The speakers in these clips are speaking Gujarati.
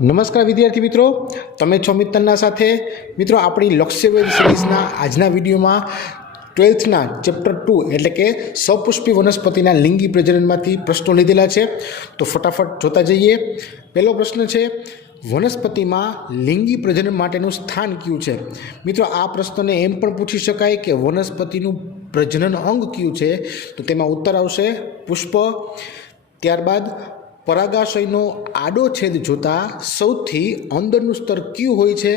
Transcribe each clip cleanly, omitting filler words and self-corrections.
નમસ્કાર વિદ્યાર્થી મિત્રો, તમે છો મિત્તનના સાથે. મિત્રો, આપણી લક્ષ્યવેધ સિરીઝના આજના વિડીયોમાં 12થના ચેપ્ટર 2 એટલે કે સપુષ્પી વનસ્પતિના લિંગી પ્રજનનમાંથી પ્રશ્નો લીધેલા છે. તો ફટાફટ જોતા જઈએ. પહેલો પ્રશ્ન છે, વનસ્પતિમાં લિંગી પ્રજનન માટેનું સ્થાન કયું છે? મિત્રો, આ પ્રશ્નને એમ પણ પૂછી શકાય કે વનસ્પતિનું પ્રજનન અંગ કયું છે? તો તેમાં ઉત્તર આવશે પુષ્પ. ત્યારબાદ પરાગાશયનો આડો છેદ જોતાં સૌથી અંદરનું સ્તર કયું હોય છે?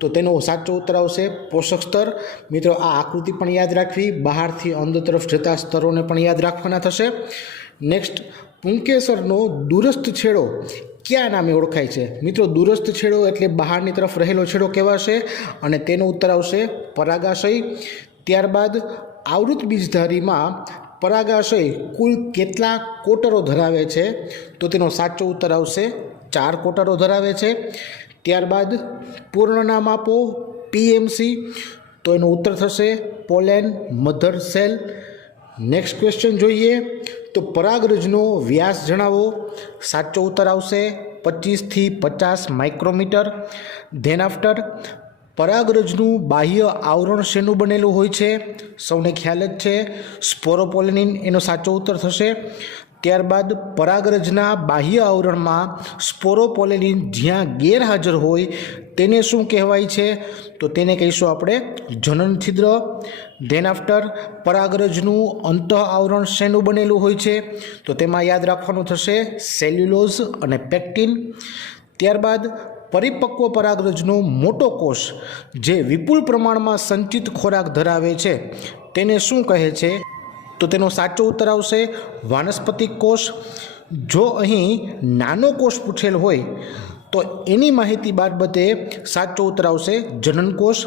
તો તેનો સાચો ઉત્તર આવશે પોષક સ્તર. મિત્રો, આ આકૃતિ પણ યાદ રાખવી, બહારથી અંદર તરફ જતા સ્તરોને પણ યાદ રાખવાના થશે. નેક્સ્ટ, પુંકેસરનો દૂરસ્થ છેડો કયા નામે ઓળખાય છે? મિત્રો, દૂરસ્થ છેડો એટલે બહારની તરફ રહેલો છેડો કહેવાશે અને તેનો ઉત્તર આવશે પરાગાશય. ત્યારબાદ આવૃત બીજધારીમાં પરાગાશય કુલ કેટલા કોટરો ધરાવે છે? તો તેનો સાચો ઉત્તર આવશે 4 કોટરો ધરાવે છે. ત્યારબાદ પૂર્ણ નામ આપો પીએમસી, તો એનો ઉત્તર થશે પોલેન મધર સેલ. નેક્સ્ટ ક્વેશ્ચન જોઈએ, તો પરાગરજનો વ્યાસ જણાવો. સાચો ઉત્તર આવશે 25 થી 50 માઇક્રોમીટર. ધેન આફ્ટર, પરાગરજનું બાહ્ય આવરણ શેનું બનેલું હોય છે? સૌને ખ્યાલ જ છે, સ્પોરોપોલેનિન એનો સાચો ઉત્તર થશે. ત્યારબાદ પરાગરજના બાહ્ય આવરણમાં સ્પોરોપોલેનિન જ્યાં ગેરહાજર હોય તેને શું કહેવાય છે? તો તેને કહીશું આપણે જનન છિદ્ર. ધેન આફ્ટર, પરાગરજનું અંતઃ આવરણ શેનું બનેલું હોય છે? તો તેમાં યાદ રાખવાનું થશે સેલ્યુલોઝ અને પેક્ટિન. ત્યારબાદ પરિપક્વ પરાગરજનો મોટો કોષ જે વિપુલ પ્રમાણમાં સંચિત ખોરાક ધરાવે છે તેને શું કહે છે? તો તેનો સાચો ઉત્તર આવશે વાનસ્પતિક કોષ. જો અહીં નાનો કોષ પૂછેલ હોય તો એની માહિતી બાબતે સાચો ઉત્તર આવશે જનનકોષ.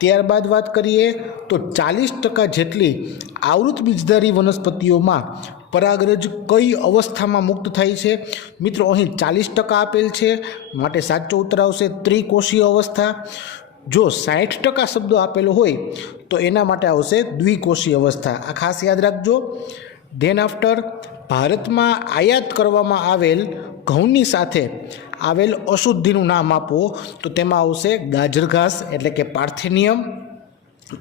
ત્યારબાદ વાત કરીએ તો 40% જેટલી આવૃત બીજધારી વનસ્પતિઓમાં પરાગરજ કઈ અવસ્થામાં મુક્ત થાય છે? મિત્રો, અહીં 40% આપેલ છે માટે સાચો ઉત્તર આવશે ત્રિકોષીય અવસ્થા. જો 60% શબ્દો આપેલો હોય તો એના માટે આવશે દ્વિકોષીય અવસ્થા. આ ખાસ યાદ રાખજો. ધેન આફ્ટર, ભારતમાં આયાત કરવામાં આવેલ ઘઉંની સાથે આવેલ અશુદ્ધિનું નામ આપો. તો તેમાં આવશે ગાજર ઘાસ એટલે કે પાર્થેનિયમ.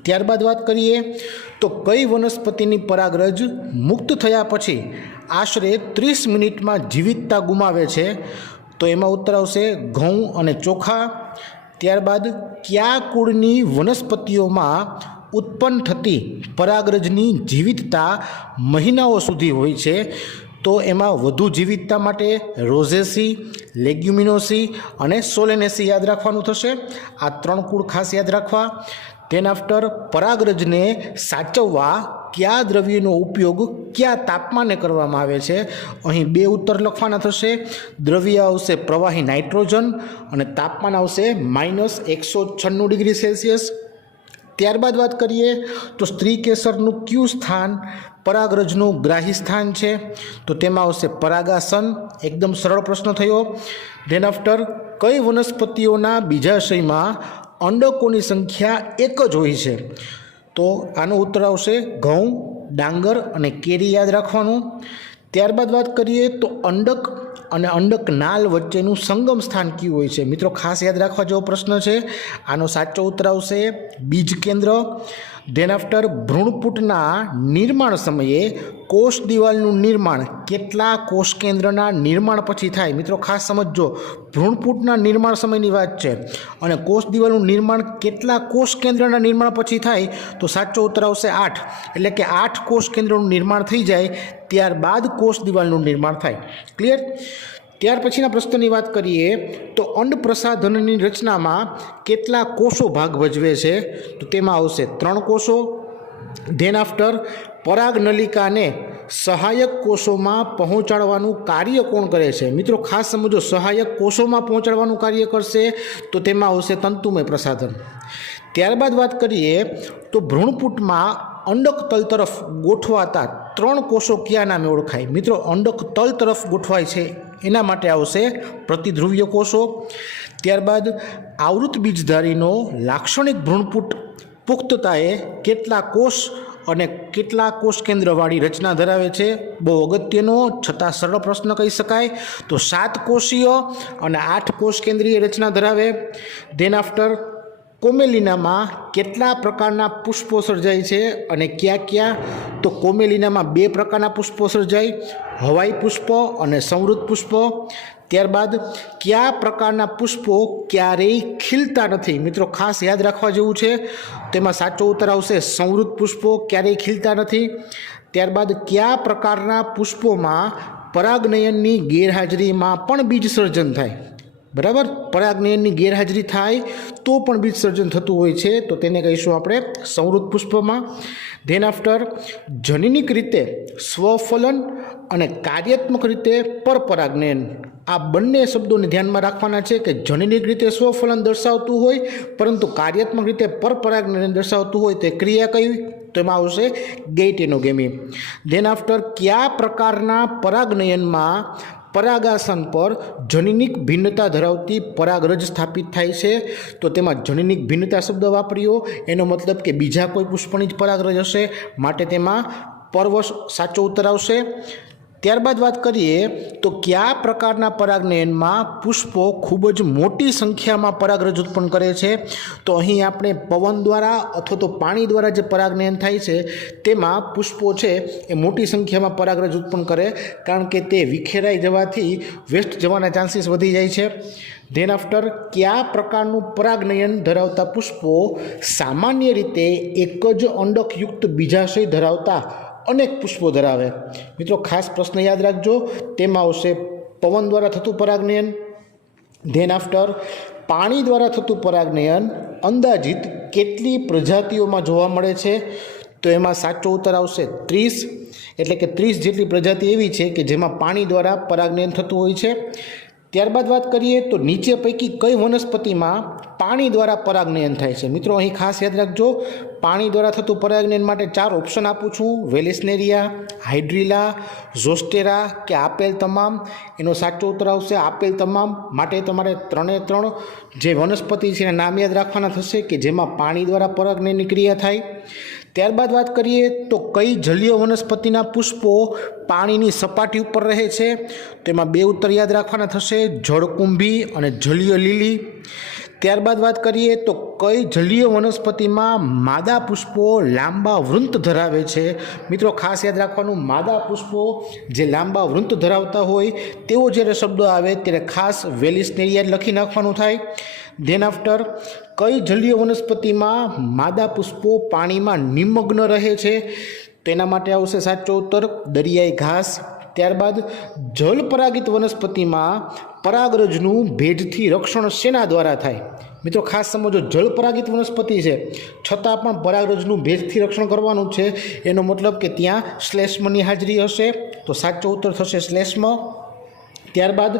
ત્યારબાદ વાત કરીએ તો કઈ વનસ્પતિની પરાગરજ મુક્ત થયા પછી આશરે 30 મિનિટમાં જીવિતતા ગુમાવે છે? તો એમાં ઉત્તર આવશે ઘઉં અને ચોખા. ત્યારબાદ કયા કુળની વનસ્પતિઓમાં ઉત્પન્ન થતી પરાગરજની જીવિતતા મહિનાઓ સુધી હોય છે? તો એમાં વધુ જીવિતતા માટે રોઝેસી, લેગ્યુમિનોસી અને સોલેનેસી યાદ રાખવાનું થશે. આ 3 કુળ ખાસ યાદ રાખવા. તેન આફ્ટર, પરાગરજને સાચવવા કયા દ્રવ્યનો ઉપયોગ કયા તાપમાને કરવામાં આવે છે? અહીં 2 ઉત્તર લખવાના થશે. દ્રવ્ય આવશે પ્રવાહી નાઇટ્રોજન અને તાપમાન આવશે -196 ડિગ્રી સેલ્સિયસ. ત્યારબાદ વાત કરીએ તો સ્ત્રી કેસરનું કયું સ્થાન પરાગરજનું ગ્રાહી સ્થાન છે? તો તેમાં આવશે પરાગાસન. એકદમ સરળ પ્રશ્ન થયો. ધેન આફ્ટર, કઈ વનસ્પતિઓના બીજાશયમાં અંડકોની સંખ્યા 1 જ હોય છે? તો આનો ઉત્તર આવશે ઘઉં, ડાંગર અને કેરી યાદ રાખવાનું. ત્યારબાદ વાત કરીએ તો અંડક અને અંડક નાલ વચ્ચેનું સંગમ સ્થાન કયું હોય છે? મિત્રો, ખાસ યાદ રાખવા જેવો પ્રશ્ન છે. આનો સાચો ઉત્તર આવશે બીજ કેન્દ્ર. ધેન આફ્ટર, ભ્રૂણપૂટના નિર્માણ સમયે કોષ દિવાલનું નિર્માણ કેટલા કોષ કેન્દ્રના નિર્માણ પછી થાય? મિત્રો, ખાસ સમજજો, ભ્રૂણપૂટના નિર્માણ સમયની વાત છે અને કોષ દિવાલનું નિર્માણ કેટલા કોષ કેન્દ્રના નિર્માણ પછી થાય? તો સાચો ઉત્તર આવશે 8. એટલે કે 8 કોષ કેન્દ્રોનું નિર્માણ થઈ જાય ત્યારબાદ કોષ દિવાલનું નિર્માણ થાય. ક્લિયર? ત્યાર પછીના પ્રશ્નની વાત કરીએ તો અંડ પ્રસાધનની રચનામાં કેટલા કોષો ભાગ ભજવે છે? તો તેમાં આવશે 3 કોષો. ધેન આફ્ટર, પરાગનલિકાને સહાયક કોષોમાં પહોંચાડવાનું કાર્ય કોણ કરે છે? મિત્રો, ખાસ સમજો, સહાયક કોષોમાં પહોંચાડવાનું કાર્ય કરશે તો તેમાં આવશે તંતુમય પ્રસાધન. ત્યારબાદ વાત કરીએ તો ભ્રૂણપૂટમાં અંડક તલ તરફ ગોઠવાતા 3 કોષો કયા નામે ઓળખાય? મિત્રો, અંડક તલ તરફ ગોઠવાય છે એના માટે આવશે પ્રતિધ્રુવીય કોષો. ત્યારબાદ આવૃત બીજધારીનો લાક્ષણિક ભ્રૂણપૂટ પુખ્તતાએ કેટલા કોષ અને કેટલા કોષ કેન્દ્રવાળી રચના ધરાવે છે? બહુ અગત્યનો છતાં સરળ પ્રશ્ન કહી શકાય. તો 7 કોષીય અને 8 કોષ કેન્દ્રીય રચના ધરાવે. ધેન આફ્ટર કોમેલિનામાં કેટલા પ્રકારના પુષ્પો સર્જાય છે અને ક્યાં ક્યાં? તો કોમેલિનામાં 2 પ્રકારના પુષ્પો સર્જાય, હવાઈ પુષ્પ અને સંવૃત પુષ્પ. ત્યારબાદ કયા પ્રકારના પુષ્પો ક્યારેય ખીલતા નથી? મિત્રો ખાસ યાદ રાખવા જેવું છે. તેમાં સાચો ઉત્તર આવશે સંવૃત પુષ્પો ક્યારેય ખીલતા નથી. ત્યારબાદ કયા પ્રકારના પુષ્પોમાં પરાગનયનની ગેરહાજરીમાં પણ બીજ સર્જન થાય? બરાબર, પરાગનયનની ગેરહાજરી થાય તો પણ બીજ સર્જન થતું હોય છે, તો તેને કહીશું આપણે સંવૃત પુષ્પમાં. ધેન આફ્ટર જનનિક રીતે સ્વફલન અને કાર્યાત્મક રીતે પરપરાગનયન, આ બંને શબ્દોને ધ્યાનમાં રાખવાના છે કે જનનિક રીતે સ્વફલન દર્શાવતું હોય પરંતુ કાર્યાત્મક રીતે પરપરાગનયન દર્શાવતું હોય તે ક્રિયા કઈ? તો એમાં આવશે ગેઇટેનોગેમી. ધેન આફ્ટર કયા પ્રકારના પરાગનયનમાં પરાગાસન પર જનનિક ભિન્નતા ધરાવતી પરાગરજ સ્થાપિત થાય છે? તો તેમાં જનનિક ભિન્નતા શબ્દ વાપર્યો, એનો મતલબ કે બીજા કોઈ પુષ્પની જ પરાગરજ હશે, માટે તેમાં પર્વ સાચો ઉત્તર આવશે. ત્યારબાદ વાત કરીએ તો કયા પ્રકારના પરાગનયનમાં પુષ્પો ખૂબ જ મોટી સંખ્યામાં પરાગરજ ઉત્પન્ન કરે છે? તો અહીં આપણે પવન દ્વારા અથવા તો પાણી દ્વારા જે પરાગનયન થાય છે તેમાં પુષ્પો છે એ મોટી સંખ્યામાં પરાગરજ ઉત્પન્ન કરે, કારણ કે તે વિખેરાઈ જવાથી વેસ્ટ જવાના ચાન્સીસ વધી જાય છે. ધેન આફ્ટર કયા પ્રકારનું પરાગનયન ધરાવતા પુષ્પો સામાન્ય રીતે એક જ અંડકયુક્ત બીજાશય ધરાવતા અનેક પુષ્પો ધરાવે? મિત્રો ખાસ પ્રશ્ન યાદ રાખજો, તેમાં આવશે પવન દ્વારા થતું પરાગનયન. ધેન આફ્ટર પાણી દ્વારા થતું પરાગનયન અંદાજિત કેટલી પ્રજાતિઓમાં જોવા મળે છે? તો એમાં સાચો ઉત્તર આવશે 30, એટલે કે 30 જેટલી પ્રજાતિ એવી છે કે જેમાં પાણી દ્વારા પરાગનયન થતું હોય છે. ત્યારબાદ વાત કરીએ તો નીચે પૈકી કઈ વનસ્પતિમાં પાણી દ્વારા પરાગનયન થાય છે? મિત્રો અહીં ખાસ યાદ રાખજો, પાણી દ્વારા થતું પરાગનયન માટે 4 ઓપ્શન આપું છું: વેલેસ્નેરિયા, હાઇડ્રીલા, ઝોસ્ટેરા કે આપેલ તમામ. એનો સાચો ઉત્તર આવશે આપેલ તમામ. માટે તમારે 3 જે વનસ્પતિ છે એના નામ યાદ રાખવાના થશે કે જેમાં પાણી દ્વારા પરાગનયનની ક્રિયા થાય. ત્યારબાદ વાત કરીએ તો કઈ જલીય વનસ્પતિના પુષ્પો પાણીની સપાટી ઉપર રહે છે? તો એમાં 2 ઉત્તર યાદ રાખવાના થશે: જળકુંભી અને જલીય લીલી. ત્યારબાદ વાત કરીએ તો કઈ જલીય વનસ્પતિમાં માદા પુષ્પો લાંબા વૃંત ધરાવે છે? મિત્રો ખાસ યાદ રાખવાનું, માદા પુષ્પો જે લાંબા વૃંત ધરાવતા હોય તેવો જ્યારે શબ્દ આવે ત્યારે ખાસ વેલિસ્નેરિયા લખી નાખવાનું થાય. ધેન આફ્ટર કઈ જલીય વનસ્પતિમાં માદા પુષ્પો પાણીમાં નિમગ્ન રહે છે? તેના માટે આવશે સાચો ઉત્તર દરિયાઈ ઘાસ. ત્યારબાદ જલપરાગિત વનસ્પતિમાં પરાગરજનું ભેજથી રક્ષણ શેના દ્વારા થાય? મિત્રો ખાસ સમજો, જલપરાગિત વનસ્પતિ છે છતાં પણ પરાગરજનું ભેજથી રક્ષણ કરવાનું છે, એનો મતલબ કે ત્યાં શ્લેષ્મની હાજરી હશે, તો સાચો ઉત્તર થશે શ્લેષ્મ. ત્યારબાદ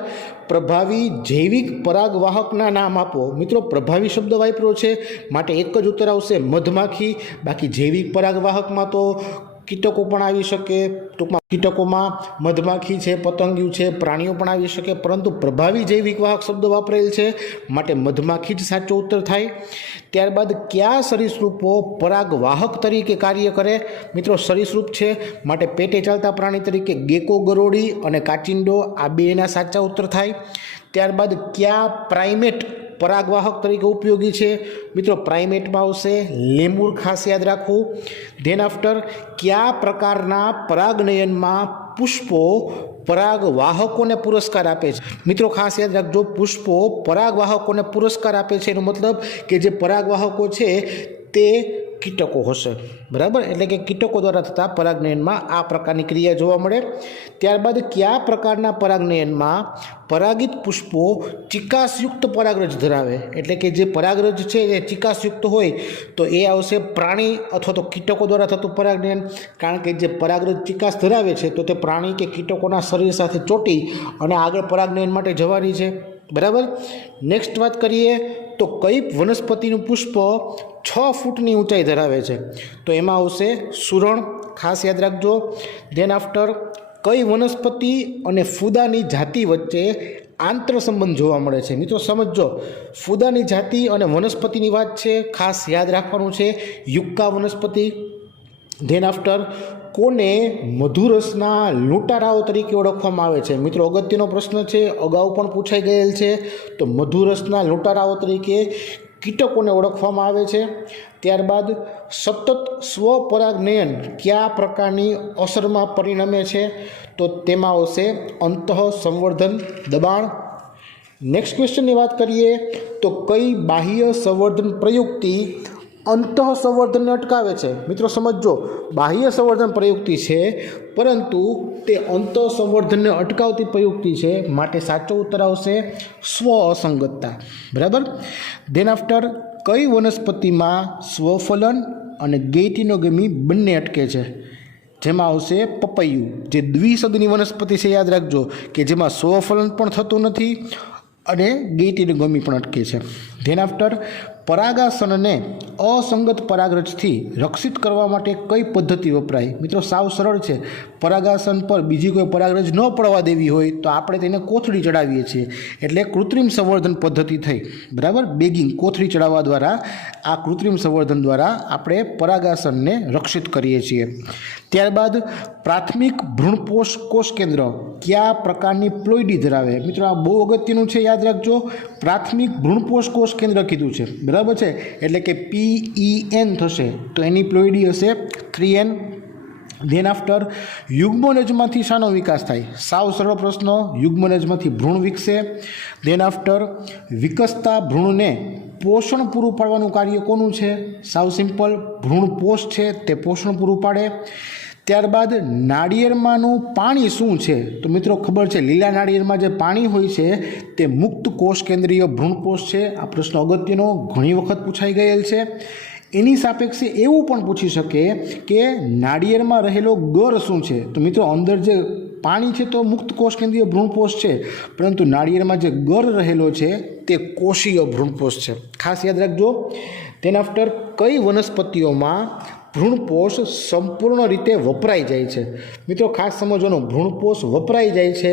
પ્રભાવી જૈવિક પરાગવાહકના નામ આપો. મિત્રો પ્રભાવી શબ્દ વાપર્યો છે માટે એક જ ઉત્તર આવશે મધમાખી. બાકી જૈવિક પરાગવાહકમાં તો કીટકો પણ આવી શકે, ટૂંકમાં કીટકોમાં મધમાખી છે, પતંગિયું છે, પ્રાણીઓ પણ આવી શકે, પરંતુ પ્રભાવી જૈવિક વાહક શબ્દ વાપરેલ છે માટે મધમાખી જ સાચો ઉત્તર થાય. ત્યારબાદ કયા સરીસૃપો પરાગવાહક તરીકે કાર્ય કરે? મિત્રો સરીસૃપ છે માટે પેટે ચાલતા પ્રાણી તરીકે ગેકો, ગરોળી અને કાચિંડો, આ 2 એના સાચા ઉત્તર થાય. ત્યારબાદ કયા પ્રાઇમેટ પરાગવાહક તરીકે ઉપયોગી છે? મિત્રો પ્રાઇમેટમાં આવશે લેમુર, ખાસ યાદ રાખવું. ધેન આફ્ટર કયા પ્રકારના પરાગનયનમાં પુષ્પો પરાગવાહકોને પુરસ્કાર આપે છે? મિત્રો ખાસ યાદ રાખજો, પુષ્પો પરાગવાહકોને પુરસ્કાર આપે છે એનો મતલબ કે જે પરાગવાહકો છે તે કીટકો હશે, બરાબર? એટલે કે કીટકો દ્વારા થતા પરાગનયનમાં આ પ્રકારની ક્રિયા જોવા મળે. ત્યારબાદ કયા પ્રકારના પરાગનયનમાં પરાગિત પુષ્પો ચિકાસયુક્ત પરાગરજ ધરાવે? એટલે કે જે પરાગરજ છે એ ચિકાસયુક્ત હોય તો એ આવશે પ્રાણી અથવા તો કીટકો દ્વારા થતું પરાગનયન, કારણ કે જે પરાગરજ ચિકાસ ધરાવે છે તો તે પ્રાણી કે કીટકોના શરીર સાથે ચોંટી અને આગળ પરાગનયન માટે જવાની છે, બરાબર? નેક્સ્ટ વાત કરીએ તો કઈ વનસ્પતિનું પુષ્પ 6 ફૂટની ઊંચાઈ ધરાવે છે? તો એમાં આવશે સુરણ, ખાસ યાદ રાખજો. ધેન આફ્ટર કઈ વનસ્પતિ અને ફૂદાની જાતિ વચ્ચે આંતર સંબંધ જોવા મળે છે? મિત્રો સમજો, ફૂદાની જાતિ અને વનસ્પતિની વાત છે, ખાસ યાદ રાખવાનું છે યુક્કા વનસ્પતિ. ધેન આફ્ટર કોને મધુરસના લૂંટારાઓ તરીકે ઓળખવામાં આવે છે? મિત્રો અગત્યનો પ્રશ્ન છે, અગાઉ પણ પૂછાઈ ગયેલ છે. તો મધુરસના લૂંટારાઓ તરીકે કીટકોને ઓળખવામાં આવે છે. ત્યારબાદ સતત સ્વપરાગનયન કયા પ્રકારની અસરમાં પરિણમે છે? તો તેમાં આવશે અંતઃસંવર્ધન દબાણ. નેક્સ્ટ ક્વેશ્ચનની વાત કરીએ તો કઈ બાહ્ય સંવર્ધન પ્રયુક્તિ અંતઃસંવર્ધનને અટકાવે છે? મિત્રો સમજો, બાહ્ય સંવર્ધન પ્રયુક્તિ છે પરંતુ તે અંતઃસંવર્ધનને અટકાવતી પ્રયુક્તિ છે, માટે સાચો ઉત્તર આવશે સ્વ અસંગતતા. બરાબર. ધેન આફ્ટર કઈ વનસ્પતિમાં સ્વફલન અને ગેઇટિનોગેમી બંને અટકે છે? જેમાં આવશે પપૈયું, જે દ્વિસદની વનસ્પતિ છે, યાદ રાખજો, કે જેમાં સ્વફલન પણ થતું નથી અને ગેઇટિનોગેમી પણ અટકે છે. ધેન આફ્ટર પરાગાસનને અસંગત પરાગરજથી રક્ષિત કરવા માટે કઈ પદ્ધતિ વપરાય? મિત્રો સાવ સરળ છે. પરાગાસન પર બીજી કોઈ પરાગરજ ન પડવા દેવી હોય તો આપણે તેને કોથળી ચડાવીએ છીએ, એટલે કૃત્રિમ સંવર્ધન પદ્ધતિ થઈ. બરાબર. બેગિંગ, કોથળી ચડાવવા દ્વારા, આ કૃત્રિમ સંવર્ધન દ્વારા આપણે પરાગાસનને રક્ષિત કરીએ છીએ. ત્યારબાદ પ્રાથમિક ભ્રૂણપોષ કોષ કેન્દ્ર કયા પ્રકારની પ્લોઇડી ધરાવે? મિત્રો આ બહુ અગત્યનું છે, યાદ રાખજો. પ્રાથમિક ભ્રૂણપોષ કોષ કેન્દ્ર કીધું છે. બરાબર છે, એટલે કે PEN થશે, તો એની પ્લોઇડી હશે 3N. ધેન આફ્ટર યુગ્મનજમાંથી શાનો વિકાસ થાય? સાવ સરળ પ્રશ્ન. યુગ્મનજમાંથી ભ્રૂણ વિકસે. ધેન આફ્ટર વિકસતા ભ્રૂણને પોષણ પૂરું પાડવાનું કાર્ય કોનું છે? સાવ સિમ્પલ, ભ્રૂણ પોષ છે તે પોષણ પૂરું પાડે. ત્યારબાદ નાળિયેરમાંનું પાણી શું છે? તો મિત્રો ખબર છે, લીલા નાળિયેરમાં જે પાણી હોય છે તે મુક્ત કોષ કેન્દ્રીય ભ્રૂણપોષ છે. આ પ્રશ્ન અગત્યનો, ઘણી વખત પૂછાઈ ગયેલ છે. એની સાપેક્ષે એવું પણ પૂછી શકે કે નાળિયેરમાં રહેલો ગર શું છે? તો મિત્રો અંદર જે પાણી છે તો મુક્ત કોષ કેન્દ્રીય ભ્રૂણપોષ છે, પરંતુ નાળિયેરમાં જે ગર રહેલો છે તે કોષીય ભ્રૂણપોષ છે. ખાસ યાદ રાખજો. તેના આફ્ટર કઈ વનસ્પતિઓમાં ભ્રૂણપોષ સંપૂર્ણ રીતે વપરાઈ જાય છે? મિત્રો ખાસ સમજવાનું, ભ્રૂણપોષ વપરાઈ જાય છે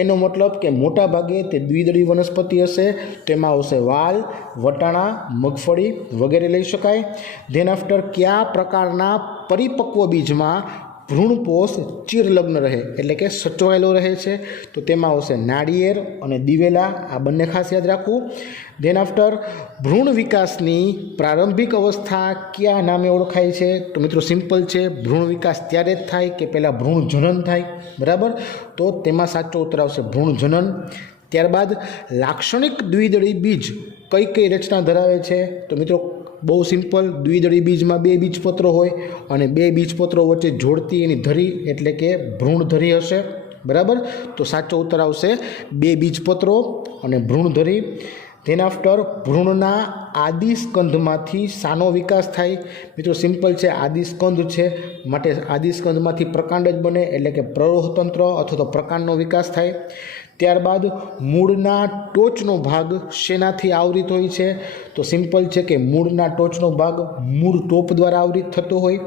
એનો મતલબ કે મોટા ભાગે તે દ્વિદળી વનસ્પતિ હશે. તેમાં આવશે વાલ, વટાણા, મગફળી વગેરે લઈ શકાય. ધેન આફ્ટર કયા પ્રકારના પરિપક્વ બીજમાં ભ્રૂણપોષ ચિરલગ્ન રહે, એટલે કે સચવાયેલો રહે છે? તો તેમાં આવશે નાળિયેર અને દિવેલા. આ બંને ખાસ યાદ રાખવું. ધેન આફ્ટર ભ્રૂણ વિકાસની પ્રારંભિક અવસ્થા કયા નામે ઓળખાય છે? તો મિત્રો સિમ્પલ છે, ભ્રૂણ વિકાસ ત્યારે જ થાય કે પહેલાં ભ્રૂણ જનન થાય. બરાબર. તો તેમાં સાચો ઉત્તર આવશે ભ્રૂણ જનન. ત્યારબાદ લાક્ષણિક દ્વિદળી બીજ કઈ કઈ રચના ધરાવે છે? તો મિત્રો બહુ સિમ્પલ, દ્વિદળી બીજમાં 2 બીજપત્રો હોય અને 2 બીજપત્રો વચ્ચે જોડતી એની ધરી એટલે કે ભ્રૂણધરી હશે. બરાબર. તો સાચો ઉત્તર આવશે 2 બીજપત્રો અને ભ્રૂણધરી. તેના આફ્ટર ભ્રૂણના આદિસ્કંધમાંથી શાનો વિકાસ થાય? મિત્રો સિમ્પલ છે, આદિસ્કંધ છે માટે આદિસ્કંધમાંથી પ્રકાંડ જ બને, એટલે કે પ્રરોહતંત્ર અથવા તો પ્રકાંડનો વિકાસ થાય. ત્યારબાદ મૂળના ટોચનો ભાગ શેનાથી આવરિત હોય છે? તો સિમ્પલ છે કે મૂળના ટોચનો ભાગ મૂળ ટોપ દ્વારા આવરિત થતો હોય.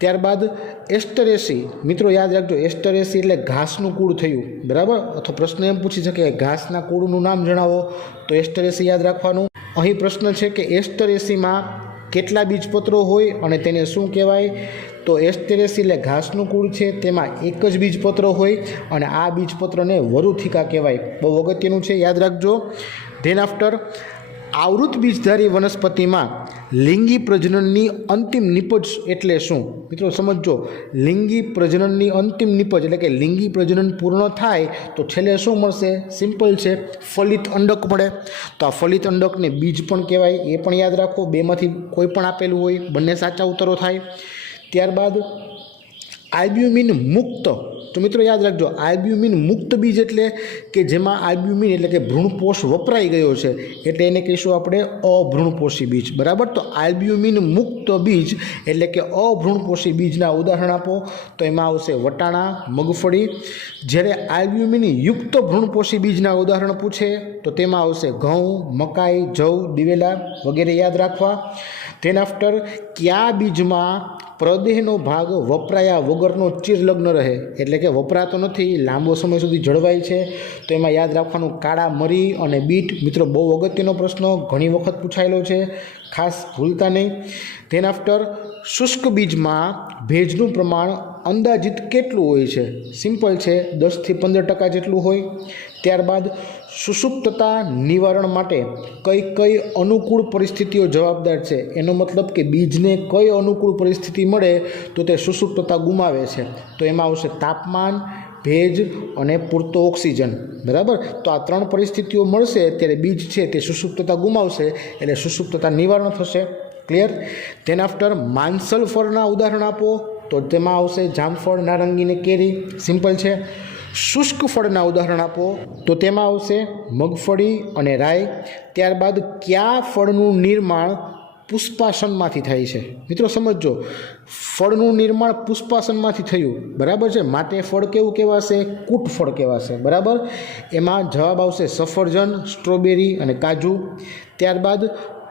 ત્યારબાદ એસ્ટરેસી, મિત્રો યાદ રાખજો, એસ્ટરેસી એટલે ઘાસનું કુળ થયું. બરાબર. અથવા પ્રશ્ન એમ પૂછી શકે ઘાસના કુળનું નામ જણાવો, તો એસ્ટરેસી યાદ રાખવાનું. અહીં પ્રશ્ન છે કે એસ્ટરેસીમાં કેટલા બીજપત્રો હોય અને તેને શું કહેવાય? તો એસ્ટેરેસી એટલે ઘાસનું કુળ છે, તેમાં એક જ બીજપત્ર હોય અને આ બીજપત્રને વરુથિકા કહેવાય. બહુ અગત્યનું છે, યાદ રાખજો. ધેન આફ્ટર આવૃત બીજધારી વનસ્પતિમાં લિંગી પ્રજનનની અંતિમ નિપજ એટલે શું? મિત્રો સમજો, લિંગી પ્રજનનની અંતિમ નિપજ એટલે કે લિંગી પ્રજનન પૂર્ણ થાય તો છેલ્લે શું મળશે? સિમ્પલ છે, ફલિત અંડક મળે. તો આ ફલિત અંડકને બીજ પણ કહેવાય, એ પણ યાદ રાખો. બેમાંથી કોઈ પણ આપેલું હોય, બંને સાચા ઉત્તરો થાય. ત્યારબાદ આલ્બ્યુમિન મુક્ત, તો મિત્રો યાદ રાખજો, આલ્બ્યુમિન મુક્ત બીજ એટલે કે જેમાં આલ્બ્યુમિન એટલે કે ભ્રૂણપોષ વપરાઈ ગયો છે, એટલે એને કહીશું આપણે અભ્રૂણપોષી બીજ. બરાબર. તો આલ્બ્યુમિન મુક્ત બીજ એટલે કે અભ્રૂણપોષી બીજના ઉદાહરણ આપો, તો એમાં આવશે વટાણા, મગફળી. જ્યારે આલ્બ્યુમિન યુક્ત ભ્રૂણપોષી બીજના ઉદાહરણ પૂછે તો તેમાં આવશે ઘઉં, મકાઈ, જવ, દિવેલા વગેરે યાદ રાખવા. તેના આફ્ટર કયા બીજમાં પ્રદેહનો ભાગ વપરાયા વગરનો ચિરલગ્ન રહે, એટલે કે વપરાતો નથી, લાંબો સમય સુધી જળવાય છે? તો એમાં યાદ રાખવાનું કાળા મરી અને બીટ. મિત્રો બહુ અગત્યનો પ્રશ્ન, ઘણી વખત પૂછાયેલો છે, ખાસ ભૂલતા નહીં. ધેન આફ્ટર શુષ્ક બીજમાં ભેજનું પ્રમાણ અંદાજિત કેટલું હોય છે? સિમ્પલ છે, 10 થી 15% જેટલું હોય. ત્યારબાદ સુષુપ્તતા નિવારણ માટે કઈ કઈ અનુકૂળ પરિસ્થિતિઓ જવાબદાર છે? એનો મતલબ કે બીજને કઈ અનુકૂળ પરિસ્થિતિ મળે તો તે સુષુપ્તતા ગુમાવે છે. તો એમાં આવશે તાપમાન, ભેજ અને પૂરતો ઓક્સિજન. બરાબર, તો આ 3 પરિસ્થિતિઓ મળશે ત્યારે બીજ છે તે સુષુપ્તતા ગુમાવશે, એટલે સુષુપ્તતા નિવારણ થશે. ક્લિયર? તેના આફ્ટર માંસલ ફળના ઉદાહરણ આપો, તો તેમાં આવશે જામફળ, નારંગી ને કેરી. સિમ્પલ છે. શુષ્ક ફળના ઉદાહરણ આપો, તો તેમાં આવશે મગફળી અને રાઈ. ત્યારબાદ કયા ફળનું નિર્માણ પુષ્પાસનમાંથી થાય છે? મિત્રો સમજો, ફળનું નિર્માણ પુષ્પાસનમાંથી થયું, બરાબર છે, માટે ફળ કેવું કહેવાશે? કૂટ ફળ કહેવાશે. બરાબર, એમાં જવાબ આવશે સફરજન, સ્ટ્રોબેરી અને કાજુ. ત્યારબાદ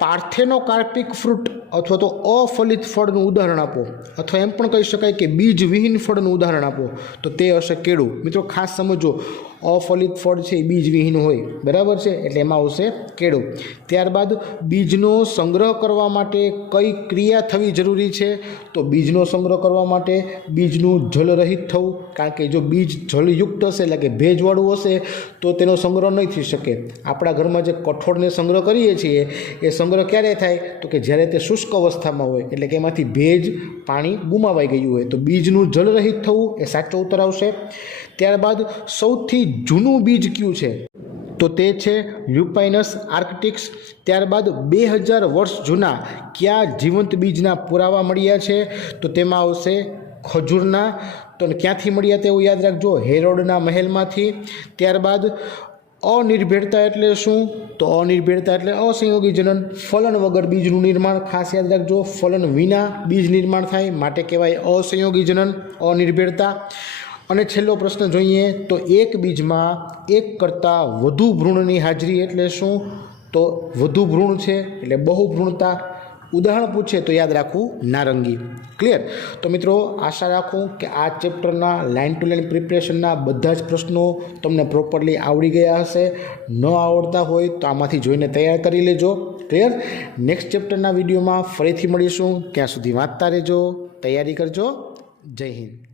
પાર્થેનોકાર્પિક ફ્રૂટ અથવા તો અફલિત ફળનું ઉદાહરણ આપો, અથવા એમ પણ કહી શકાય કે બીજ વિહીન ફળનું ઉદાહરણ આપો, તો તે હશે કેળું. મિત્રો ખાસ સમજો, અફલિત ફળ છે એ બીજ વિહીન હોય, બરાબર છે, એટલે એમાં આવશે કેળું. ત્યારબાદ બીજનો સંગ્રહ કરવા માટે કઈ ક્રિયા થવી જરૂરી છે? તો બીજનો સંગ્રહ કરવા માટે બીજનું જલરહિત થવું, કારણ કે જો બીજ જલયુક્ત હશે એટલે કે ભેજવાળું હશે તો તેનો સંગ્રહ નહીં થઈ શકે. આપણા ઘરમાં જે કઠોળને સંગ્રહ કરીએ છીએ એ સંગ્રહ ક્યારે થાય? તો કે જ્યારે તે શુષ્ક અવસ્થામાં હોય, એટલે કે એમાંથી ભેજ, પાણી ગુમાવાઈ ગયું હોય. તો બીજનું જલરહિત થવું એ સાચો ઉત્તર આવશે. ત્યારબાદ સૌથી જૂનું બીજ કયું છે? તો તે છે લ્યુપાઇનસ આર્કટિક્સ. ત્યારબાદ 2000 વર્ષ જૂના કયા જીવંત બીજના પુરાવા મળ્યા છે? તો તેમાં આવશે ખજૂરના. તો ક્યાંથી મળ્યા તેવું યાદ રાખજો, હેરોડના મહેલમાંથી. ત્યારબાદ અનિર્ભેળતા એટલે શું? તો અનિર્ભેળતા એટલે અસંયોગી જનન. ફલન વગર બીજનું નિર્માણ, ખાસ યાદ રાખજો, ફલન વિના બીજ નિર્માણ થાય માટે કહેવાય અસંયોગી જનન, અનિર્ભેળતા. અને છેલ્લો પ્રશ્ન જોઈએ તો એક બીજમાં એક કરતાં વધુ ભ્રૂણની હાજરી એટલે શું? તો વધુ ભ્રૂણ છે એટલે બહુભ્રૂણતા. ઉદાહરણ પૂછે તો યાદ રાખવું નારંગી. ક્લિયર? તો મિત્રો આશા રાખું કે આ ચેપ્ટરના લાઇન ટુ લાઇન પ્રિપરેશનના બધા જ પ્રશ્નો તમને પ્રોપરલી આવડી ગયા હશે. ન આવડતા હોય તો આમાંથી જોઈને તૈયાર કરી લેજો. ક્લિયર? નેક્સ્ટ ચેપ્ટરના વિડીયોમાં ફરીથી મળીશું. ત્યાં સુધી વાંચતા રહેજો, તૈયારી કરજો. જય હિન્દ.